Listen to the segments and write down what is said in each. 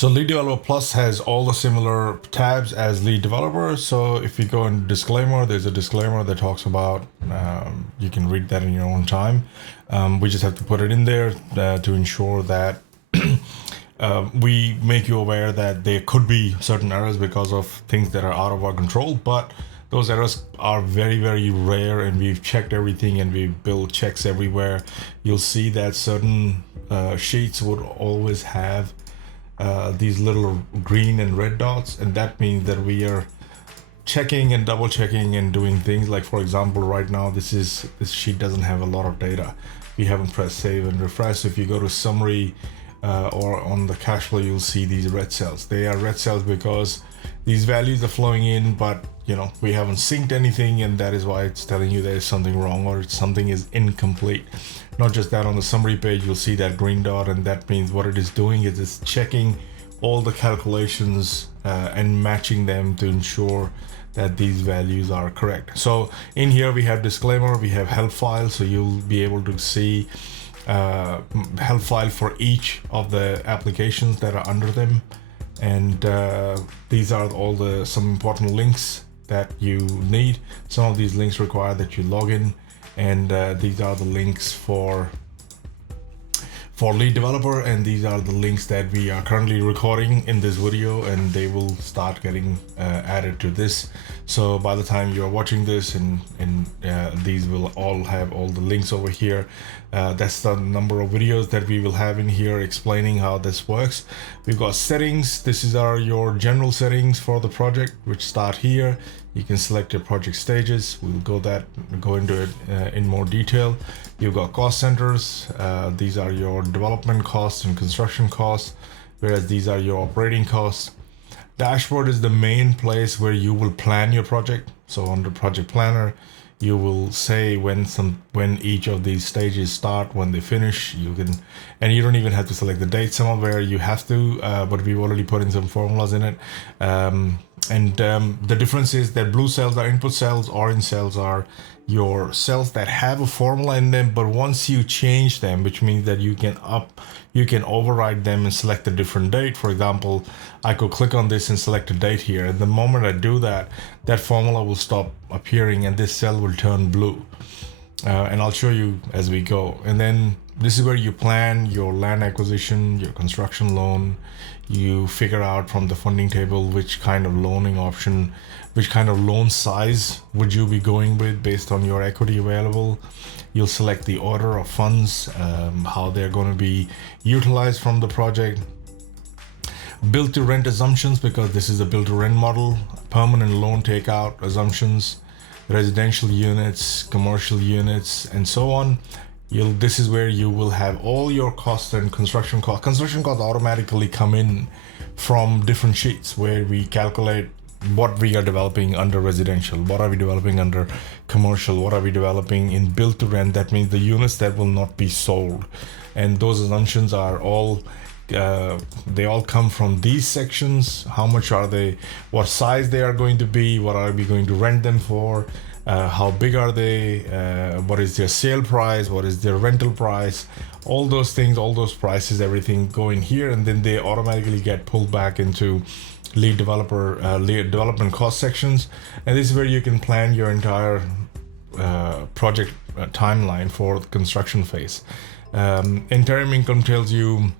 So Lead Developer Plus has all the similar tabs as Lead Developer. So if you go in disclaimer, there's a disclaimer that talks about, you can read that in your own time. We just have to put it in there to ensure that we make you aware that there could be certain errors because of things that are out of our control, but those errors are very, very rare, and we've checked everything and we've built checks everywhere. You'll see that certain sheets would always have these little green and red dots, and that means that we are checking and double checking and doing things. Like, for example, right now this sheet doesn't have a lot of data. We haven't pressed save and refresh. So if you go to summary or on the cash flow, you'll see these red cells. They are red cells because these values are flowing in, but we haven't synced anything, and that is why it's telling you there's something wrong or something is incomplete. Not just that, on the summary page you'll see that green dot, and that means what it is doing is it's checking all the calculations and matching them to ensure that these values are correct. So in here we have disclaimer, we have help file, so you'll be able to see help file for each of the applications that are under them, and these are all some important links that you need. Some of these links require that you log in, and these are the links for Lead Developer, and these are the links that we are currently recording in this video, and they will start getting added to this. So by the time you're watching this, and these will all have all the links over here. That's the number of videos that we will have in here explaining how this works. We've got settings. This is your general settings for the project, which start here. You can select your project stages. We'll go into it in more detail. You've got cost centers. These are your development costs and construction costs, whereas these are your operating costs. Dashboard is the main place where you will plan your project. So under project planner, you will say when each of these stages start, when they finish. And you don't even have to select the date. Somewhere you have to, but we've already put in some formulas in it. The difference is that blue cells are input cells, orange cells are your cells that have a formula in them, but once you change them, which means that you can override them and select a different date. For example, I could click on this and select a date here, and the moment I do that, that formula will stop appearing and this cell will turn blue. And I'll show you as we go. And then this is where you plan your land acquisition, your construction loan. You figure out from the funding table which kind of loaning option, which kind of loan size would you be going with based on your equity available. You'll select the order of funds, how they're going to be utilized from the project. Build to rent assumptions, because this is a build to rent model. Permanent loan takeout assumptions, residential units, commercial units, and so on. This is where you will have all your costs and construction costs. Construction costs automatically come in from different sheets where we calculate what we are developing under residential, what are we developing under commercial, what are we developing in build to rent. That means the units that will not be sold, and those assumptions are all they all come from these sections. How much are they, what size they are going to be, what are we going to rent them for, how big are they, what is their sale price, what is their rental price. All those things, all those prices, everything go in here, and then they automatically get pulled back into lead development cost sections. And this is where you can plan your entire project timeline for the construction phase. Interim income tells you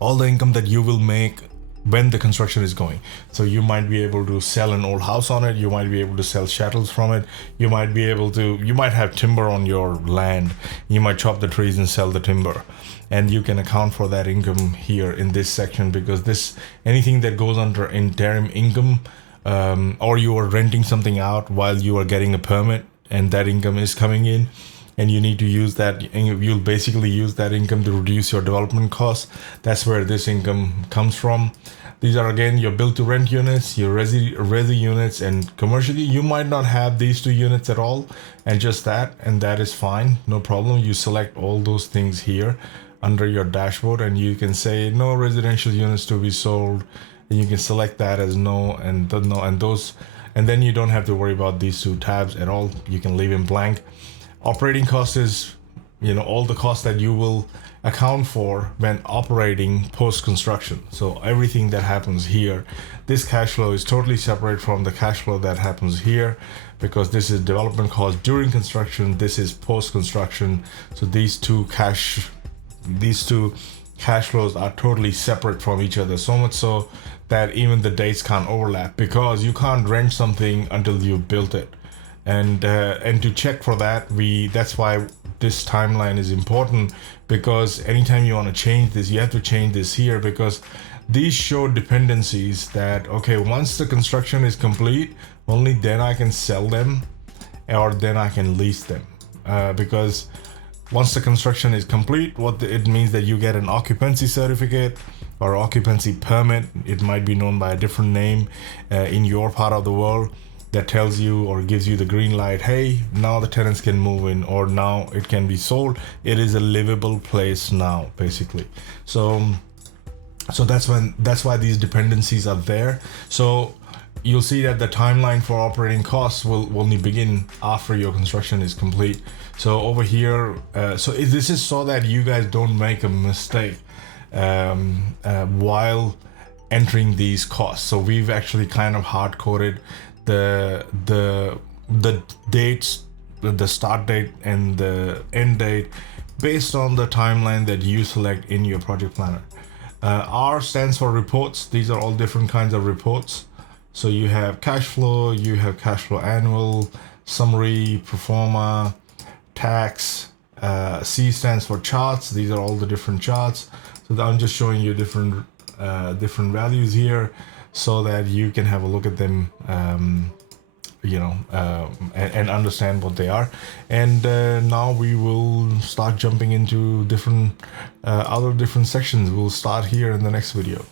all the income that you will make when the construction is going. So you might be able to sell an old house on it, you might be able to sell chattels from it, you might have timber on your land, you might chop the trees and sell the timber, and you can account for that income here in this section, because anything that goes under interim income, or you are renting something out while you are getting a permit and that income is coming in, and you need to use that, and you'll basically use that income to reduce your development costs. That's where this income comes from. These are again your build to rent units, your resi units, and commercially you might not have these two units at all, and that is fine, no problem. You select all those things here under your dashboard, and you can say no residential units to be sold, and you can select that as no, and then you don't have to worry about these two tabs at all. You can leave them blank. Operating costs is all the costs that you will account for when operating post-construction. So everything that happens here, this cash flow is totally separate from the cash flow that happens here, because this is development cost during construction, this is post-construction. So these two cash flows are totally separate from each other, so much so that even the dates can't overlap, because you can't rent something until you built it. And to check for that, that's why this timeline is important, because anytime you want to change this, you have to change this here, because these show dependencies that, okay, once the construction is complete, only then I can sell them, or then I can lease them, because once the construction is complete, it means that you get an occupancy certificate or occupancy permit. It might be known by a different name in your part of the world, that tells you or gives you the green light. Hey, now the tenants can move in, or now it can be sold. It is a livable place now, basically. So that's why these dependencies are there. So you'll see that the timeline for operating costs will only begin after your construction is complete. So over here, this is so that you guys don't make a mistake while entering these costs. So we've actually kind of hard coded the dates, the start date and the end date, based on the timeline that you select in your project planner. R stands for reports. These are all different kinds of reports. So you have cash flow, you have cash flow annual, summary, pro forma, tax. C stands for charts. These are all the different charts. So I'm just showing you different values here, so that you can have a look at them, and understand what they are. And now we will start jumping into other different sections. We'll start here in the next video.